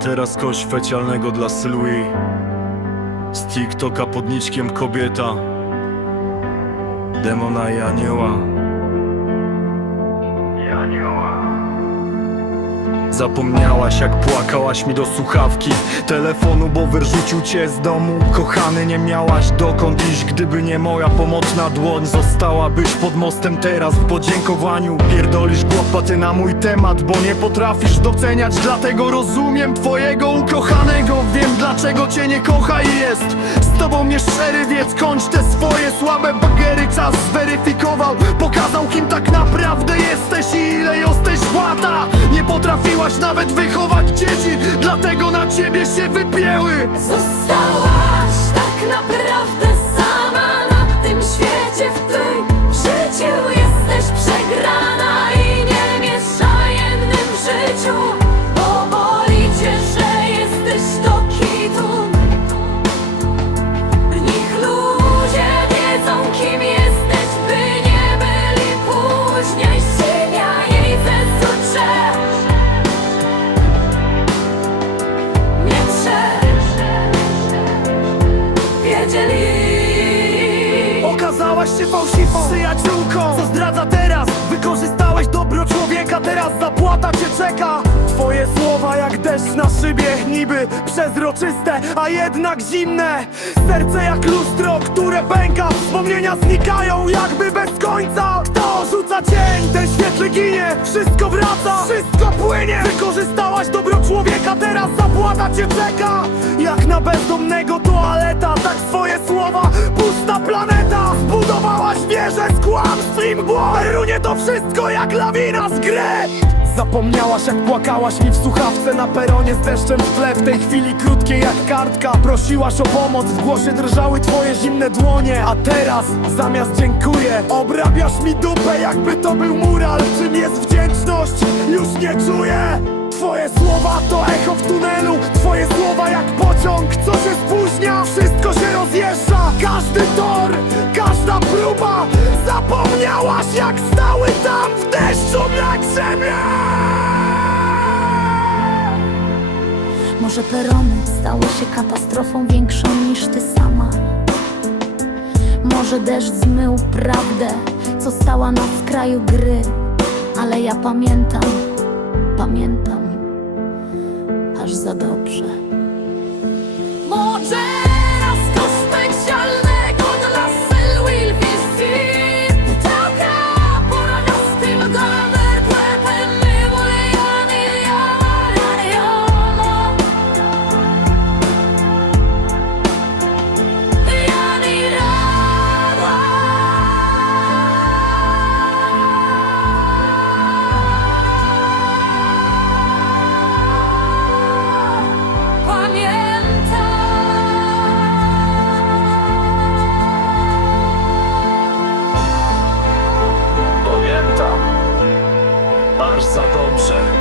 teraz kość fecialnego dla Sylwii. Z TikToka pod niczkiem kobieta. Demona i anioła I anioła Zapomniałaś jak płakałaś mi do słuchawki. Telefonu, bo wyrzucił cię z domu. Kochany, nie miałaś dokąd iść. Gdyby nie moja pomocna dłoń Zostałabyś pod mostem teraz w podziękowaniu. Pierdolisz głupoty na mój temat Bo nie potrafisz doceniać. Dlatego rozumiem twojego ukochanego. Wiem dlaczego cię nie kocha i jest Z tobą nieszczery, więc kończ te swoje słabe bagery. Czas zweryfikował, pokazał kim tak naprawdę jesteś I ile jesteś łata Nie potrafiłaś nawet wychować dzieci Dlatego na ciebie się wypięły. Zostałaś tak naprawdę Okazałaś się fałszywą przyjaciółką. Co zdradza teraz? Wykorzystałeś dobro człowieka. Teraz zapłata cię czeka. Twoje słowa jak deszcz na szybie. Niby przezroczyste, a jednak zimne. Serce jak lustro, które pęka. Wspomnienia znikają jakby bez końca. Kto rzuca cień, ten świetle ginie. Wszystko wraca, wszystko płynie. Wykorzystałaś dobro człowieka. Teraz zapłata cię czeka. Jak na bezdomnego toaleta Tak swoje kłamstw i mgłą Runie to wszystko jak lawina z gry. Zapomniałaś jak płakałaś mi w słuchawce na peronie z deszczem w tle. W tej chwili krótkiej jak kartka. Prosiłaś o pomoc, w głosie drżały twoje zimne dłonie. A teraz zamiast dziękuję Obrabiasz mi dupę jakby to był mural. Czym jest wdzięczność? Już nie czuję Twoje słowa to echo w tunelu. Twoje słowa jak pociąg, co się spóźnia? Wszystko się rozjeżdża, każdy tor, każda próba. Zapomniałaś jak stały tam w deszczu na ziemię. Może perony stały się katastrofą większą niż ty sama. Może deszcz zmył prawdę, co stała na skraju gry. Ale ja pamiętam, pamiętam Aż za dobrze. Może za dobrze.